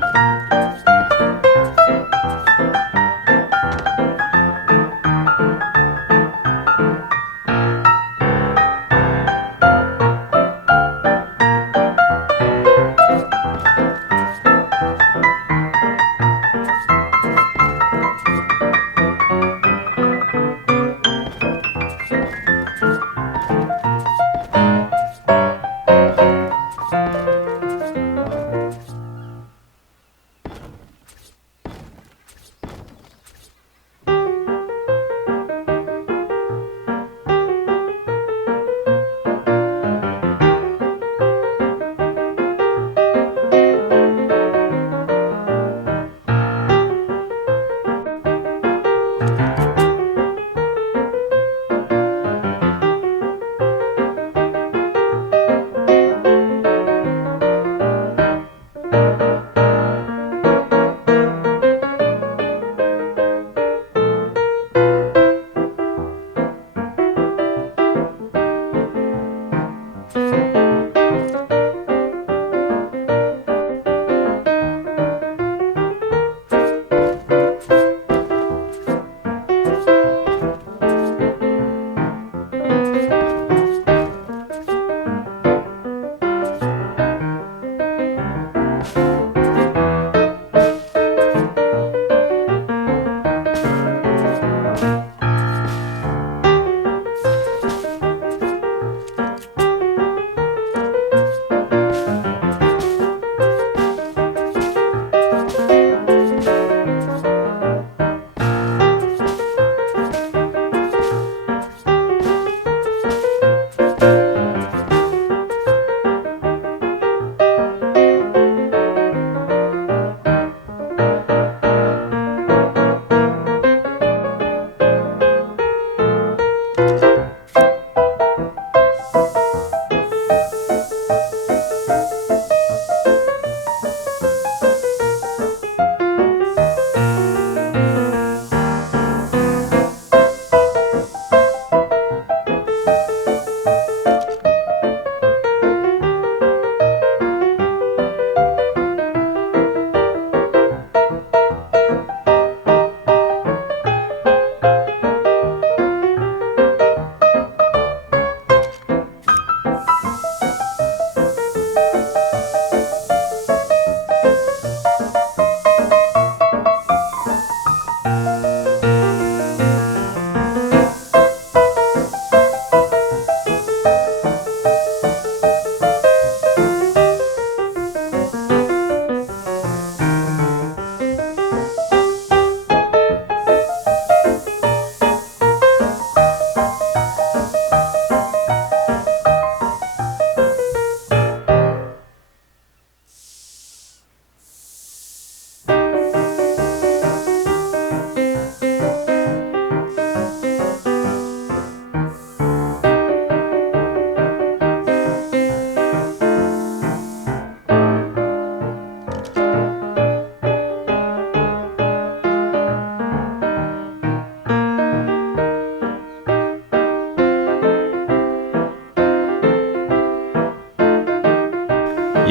Ciao.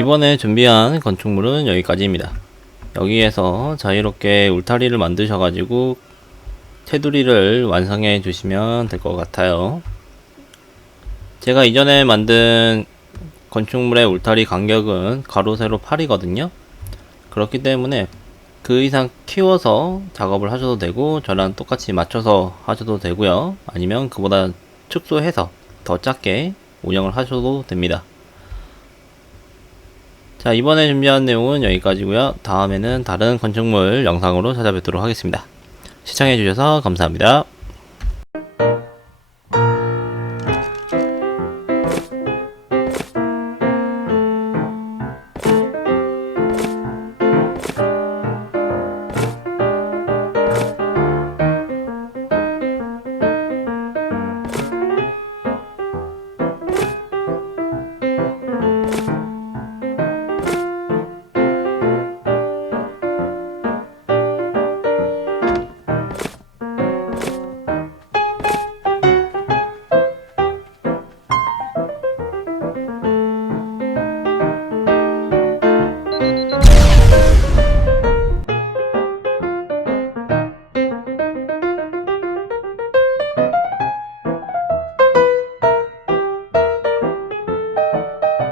이번에 준비한 건축물은 여기까지입니다. 여기에서 자유롭게 울타리를 만드셔가지고 테두리를 완성해 주시면 될 것 같아요. 제가 이전에 만든 건축물의 울타리 간격은 가로 세로 8이거든요. 그렇기 때문에 그 이상 키워서 작업을 하셔도 되고 저랑 똑같이 맞춰서 하셔도 되고요. 아니면 그보다 축소해서 더 작게 운영을 하셔도 됩니다. 자, 이번에 준비한 내용은 여기까지고요. 다음에는 다른 건축물 영상으로 찾아뵙도록 하겠습니다. 시청해주셔서 감사합니다.